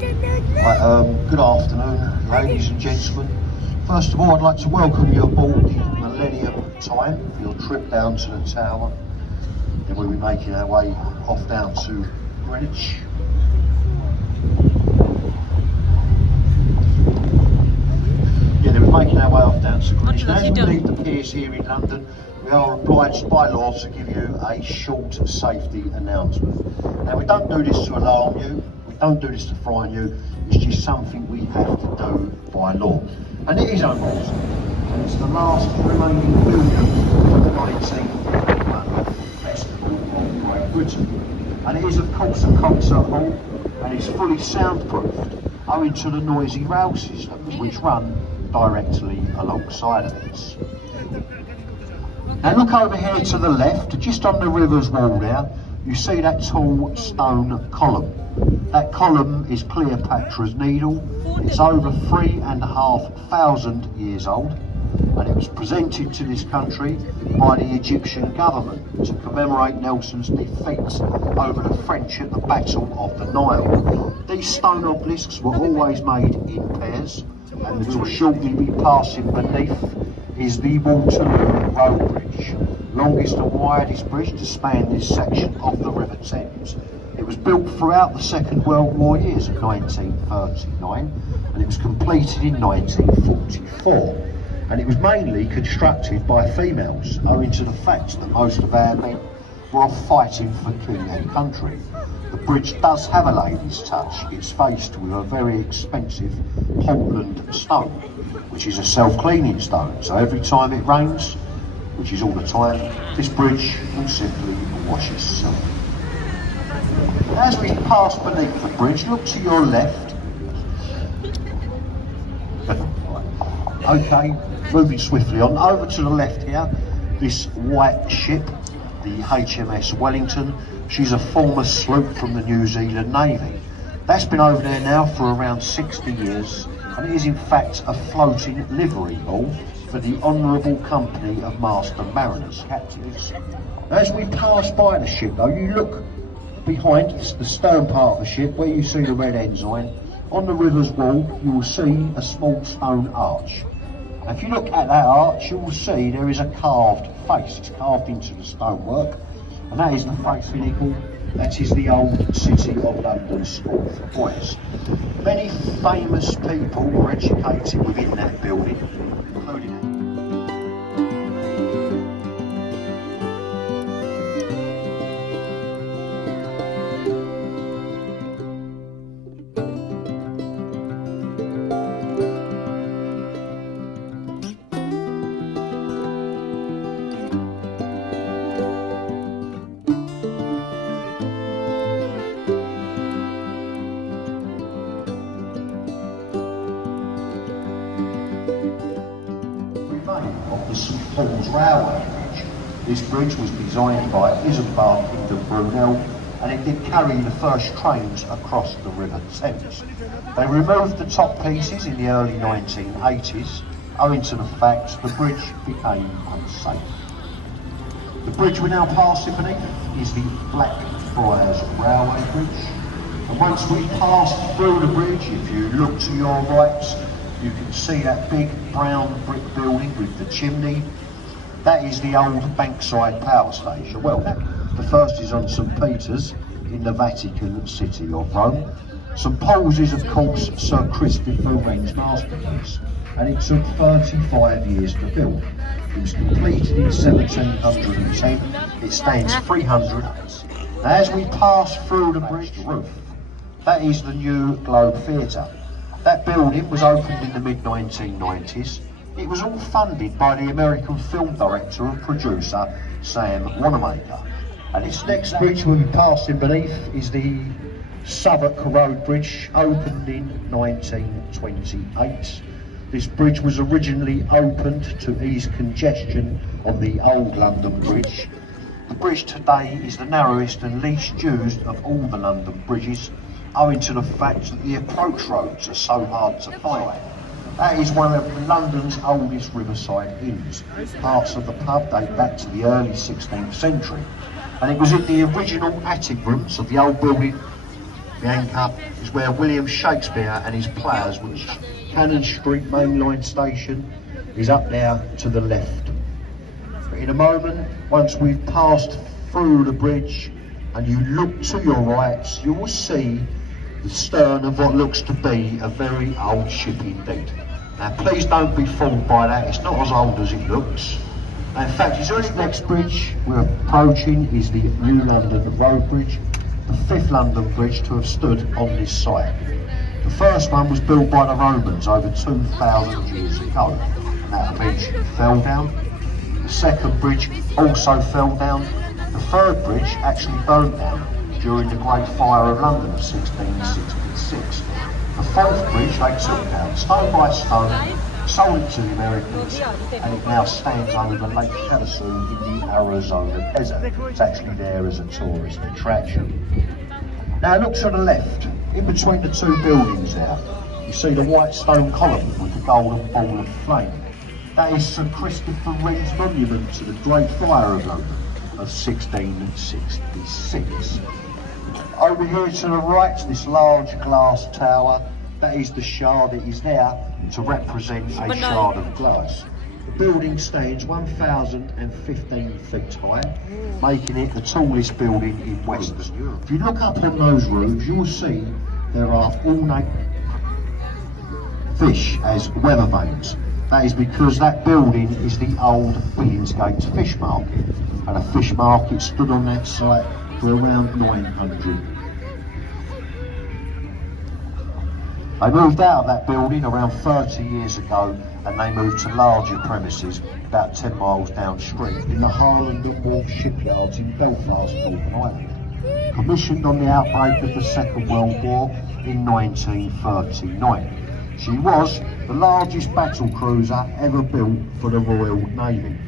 Right, good afternoon, ladies and gentlemen. First of all, I'd like to welcome you aboard the Millennium Time for your trip down to the Tower. Then we'll be making our way off down to Greenwich. Yeah, then we're making our way off down to Greenwich. Now, as we leave the piers here in London, we are obliged by law to give you a short safety announcement. Now, we don't do this to alarm you, we don't do this to frighten you, it's just something we have to do by law. And it is unlawful, and it's the last remaining building of the 1900 Festival of Great Britain. And it is, of course, a concert hall, and it's fully soundproofed, owing to the noisy rail systems which run directly alongside of this. Now look over here to the left, just on the river's wall there, you see that tall stone column. That column is Cleopatra's Needle. It's over 3,500 years old, and it was presented to this country by the Egyptian government to commemorate Nelson's defeat over the French at the Battle of the Nile. These stone obelisks were always made in pairs, and we'll shortly be passing beneath is the Waterloo Road Bridge, longest and widest bridge to span this section of the River Thames. It was built throughout the Second World War years of 1939, and it was completed in 1944. And it was mainly constructed by females, owing to the fact that most of our men were off fighting for king and country. The bridge does have a lady's touch. It's faced with a very expensive Portland stone, which is a self-cleaning stone. So every time it rains, which is all the time, this bridge will simply wash itself. As we pass beneath the bridge, look to your left. Okay, moving swiftly on, over to the left here, this white ship, the HMS Wellington. She's a former sloop from the New Zealand Navy. That's been over there now for around 60 years, and it is in fact a floating livery hall for the Honourable Company of Master Mariners, captains. As we pass by the ship though, you look behind the stern part of the ship where you see the red ensign. On the river's wall you will see a small stone arch. If you look at that arch, you will see there is a carved face. It's carved into the stonework, and that is the face of Eagle. That is the old City of London School for Boys. Many famous people were educated within that building, including of the St Paul's Railway Bridge. This bridge was designed by Isambard Kingdom Brunel, and it did carry the first trains across the River Thames. They removed the top pieces in the early 1980s, owing to the fact the bridge became unsafe. The bridge we're now passing beneath is the Blackfriars Railway Bridge, and once we pass through the bridge, if you look to your right, you can see that big brown brick building with the chimney. That is the old Bankside Power Station. Well, the first is on St Peter's in the Vatican City of Rome. St Paul's is, of course, Sir Christopher Wren's masterpiece, and it took 35 years to build. It was completed in 1710. It stands 300 years. As we pass through the bridge roof, that is the new Globe Theatre. That building was opened in the mid-1990s. It was all funded by the American film director and producer Sam Wanamaker. And its next bridge we'll be passing beneath is the Southwark Road Bridge, opened in 1928. This bridge was originally opened to ease congestion on the old London Bridge. The bridge today is the narrowest and least used of all the London bridges, owing to the fact that the approach roads are so hard to find. That is one of London's oldest riverside inns. Parts of the pub date back to the early 16th century, and it was in the original attic rooms of the old building The anchor is where William Shakespeare and his players, which Cannon Street main line station is up there to the left. But in a moment, once we've passed through the bridge and you look to your right, you will see the stern of what looks to be a very old ship indeed. Now please don't be fooled by that, it's not as old as it looks. In fact, the next bridge we're approaching is the New London Road Bridge, the 5th London bridge to have stood on this site. The first one was built by the Romans over 2,000 years ago, and that eventually fell down. The second bridge also fell down. The third bridge actually burnt down during the Great Fire of London of 1666. The fourth bridge they took down, stone by stone, sold it to the Americans, and it now stands over Lake Havasu in the Arizona desert. It's actually there as a tourist attraction. Now look to the left, in between the two buildings there, you see the white stone column with the golden ball of flame. That is Sir Christopher Wren's monument to the Great Fire of London of 1666. Over here to the right, this large glass tower, that is the Shard. It is there to represent a shard of glass. The building stands 1,015 feet high, making it the tallest building in Western Europe. If you look up on those roofs, you will see there are ornate fish as weather vanes. That is because that building is the old Billingsgate fish market, and a fish market stood on that site for around 900. They moved out of that building around 30 years ago, and they moved to larger premises about 10 miles downstream in the Harland and Wolff shipyards in Belfast, Northern Ireland. Commissioned on the outbreak of the Second World War in 1939. She was the largest battle cruiser ever built for the Royal Navy.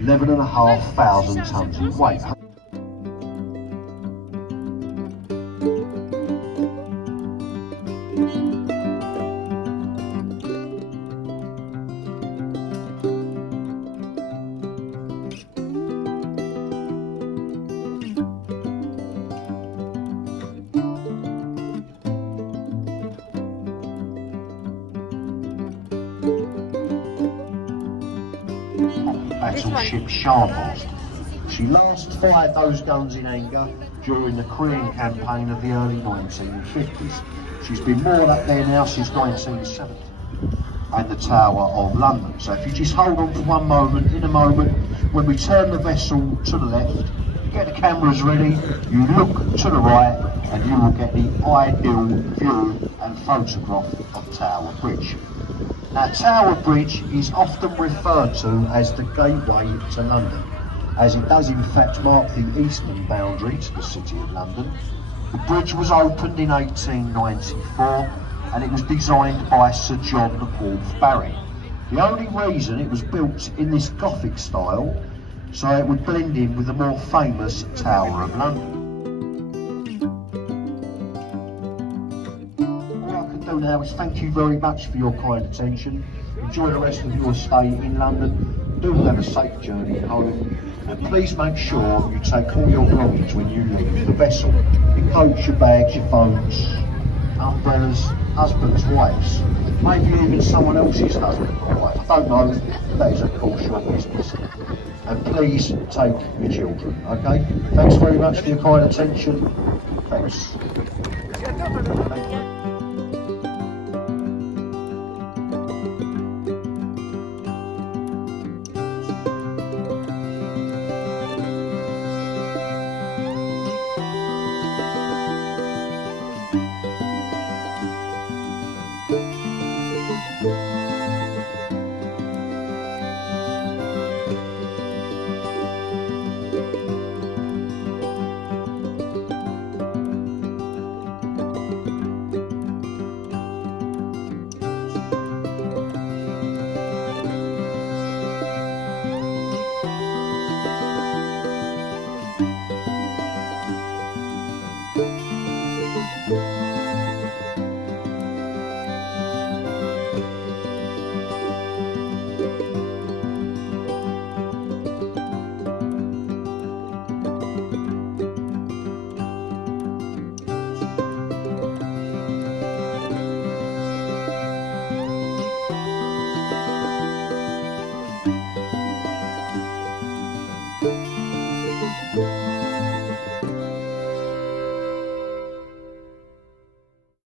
11,500 tons in weight. Battleship Sharpast. She last fired those guns in anger during the Korean campaign of the early 1950s. She's been moored up there now since 1970, and the Tower of London. So if you just hold on for one moment, in a moment, when we turn the vessel to the left, get the cameras ready, you look to the right, and you will get the ideal view and photograph of Tower Bridge. Now, Tower Bridge is often referred to as the gateway to London, as it does in fact mark the eastern boundary to the City of London. The bridge was opened in 1894 and it was designed by Sir John Wolfe Barry. The only reason it was built in this Gothic style, so it would blend in with the more famous Tower of London. Now is thank you very much for your kind attention. Enjoy the rest of your stay in London. Do have a safe journey home, and please make sure you take all your belongings when you leave the vessel. Your coats, your bags, your phones, umbrellas, husbands, wives, maybe even someone else's husband or wife. I don't know, that is of course your business. And please take your children, okay? Thanks very much for your kind attention. Thanks.